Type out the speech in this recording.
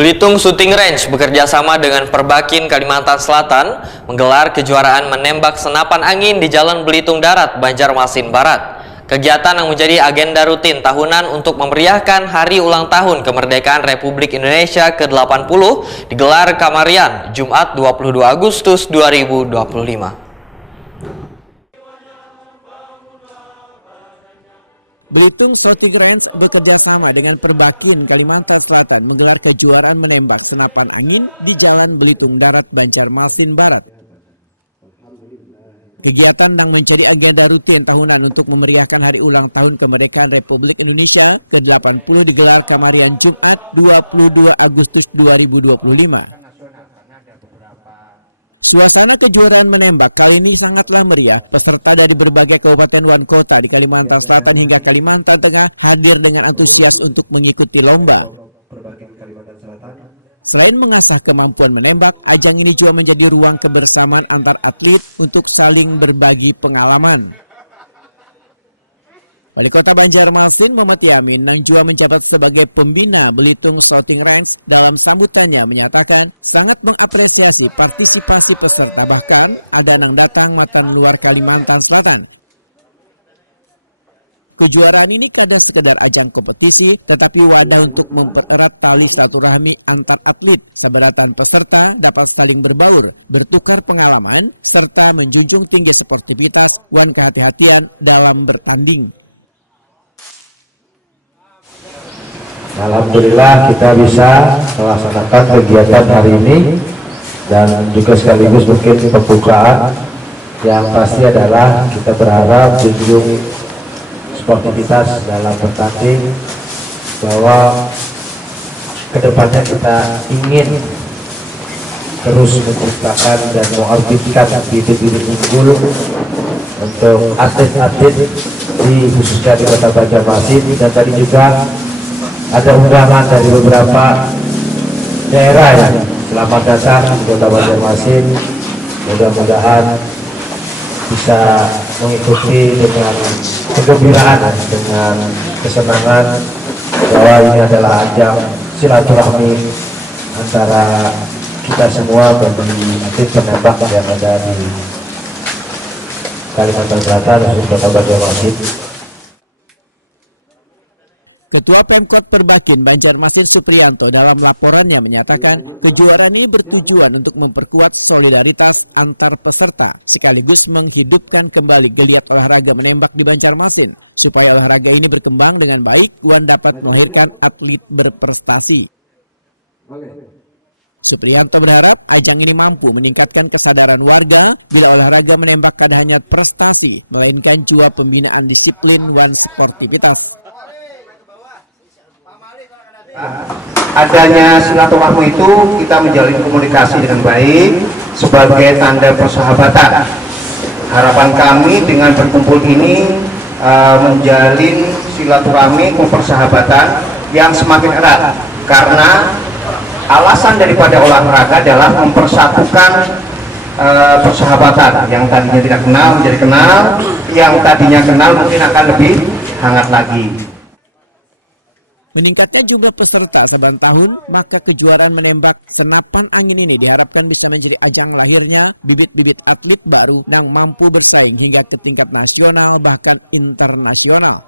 Belitung Shooting Range bekerja sama dengan Perbakin Kalimantan Selatan menggelar kejuaraan menembak senapan angin di Jalan Belitung Darat, Banjarmasin Barat. Kegiatan yang menjadi agenda rutin tahunan untuk memeriahkan Hari Ulang Tahun Kemerdekaan Republik Indonesia ke-80 digelar Kamarian, Jumat 22 Agustus 2025. Belitung Shooting Range bekerja sama dengan Perbakin Kalimantan Selatan menggelar kejuaraan menembak senapan angin di Jalan Belitung Darat, Banjarmasin Barat. Kegiatan yang menjadi agenda rutin tahunan untuk memeriahkan Hari Ulang Tahun Kemerdekaan Republik Indonesia ke-80 digelar Kamarian Jumat 22 Agustus 2025. Suasana kejuaraan menembak kali ini sangatlah meriah. Peserta dari berbagai kabupaten dan kota di Kalimantan Selatan hingga Kalimantan Tengah hadir dengan antusias untuk mengikuti lomba. Selain mengasah kemampuan menembak, ajang ini juga menjadi ruang kebersamaan antar atlet untuk saling berbagi pengalaman. Wali Kota Banjarmasin Muhammad Yamin yang juga menjabat sebagai pembina Belitung Shooting Range dalam sambutannya menyatakan sangat mengapresiasi partisipasi peserta, bahkan ada yang datang matan luar Kalimantan Selatan. Kejuaraan ini kada sekedar ajang kompetisi tetapi wadah untuk mempererat tali silaturahmi antar atlet. Seberatan peserta dapat saling berbaur, bertukar pengalaman serta menjunjung tinggi sportivitas dan kehati-hatian dalam bertanding. Alhamdulillah kita bisa melaksanakan kegiatan hari ini dan juga sekaligus mungkin pembukaan yang pasti adalah kita berharap junjung sportivitas dalam bertanding, bahwa kedepannya kita ingin terus menciptakan dan mengorbitkan bibit-bibit unggul untuk atlet-atlet khususnya di Kota Banjarmasin. Dan tadi juga ada undangan dari beberapa daerah yang selamat datang di Kota Banjarmasin. Mudah-mudahan bisa mengikuti dengan kegembiraan, dengan kesenangan, bahwa ini adalah ajang silaturahmi antara kita semua bagi atlet penembak yang ada di Kalimantan Selatan dan Kota Banjarmasin. Ketua Pemkot Perbakin Banjarmasin Supriyanto dalam laporannya menyatakan kejuaraan ini bertujuan untuk memperkuat solidaritas antar peserta sekaligus menghidupkan kembali geliat olahraga menembak di Banjarmasin supaya olahraga ini berkembang dengan baik dan dapat melahirkan atlet berprestasi. Supriyanto berharap ajang ini mampu meningkatkan kesadaran warga bila olahraga menembak kada hanya prestasi melainkan juga pembinaan disiplin dan sportivitas. Adanya silaturahmi itu kita menjalin komunikasi dengan baik sebagai tanda persahabatan. Harapan kami dengan berkumpul ini menjalin silaturahmi persahabatan yang semakin erat, karena alasan daripada olahraga adalah mempersatukan persahabatan. Yang tadinya tidak kenal menjadi kenal, yang tadinya kenal mungkin akan lebih hangat lagi. Meningkatnya jumlah peserta saban tahun, maka kejuaraan menembak senapan angin ini diharapkan bisa menjadi ajang lahirnya bibit-bibit atlet baru yang mampu bersaing hingga ke tingkat nasional bahkan internasional.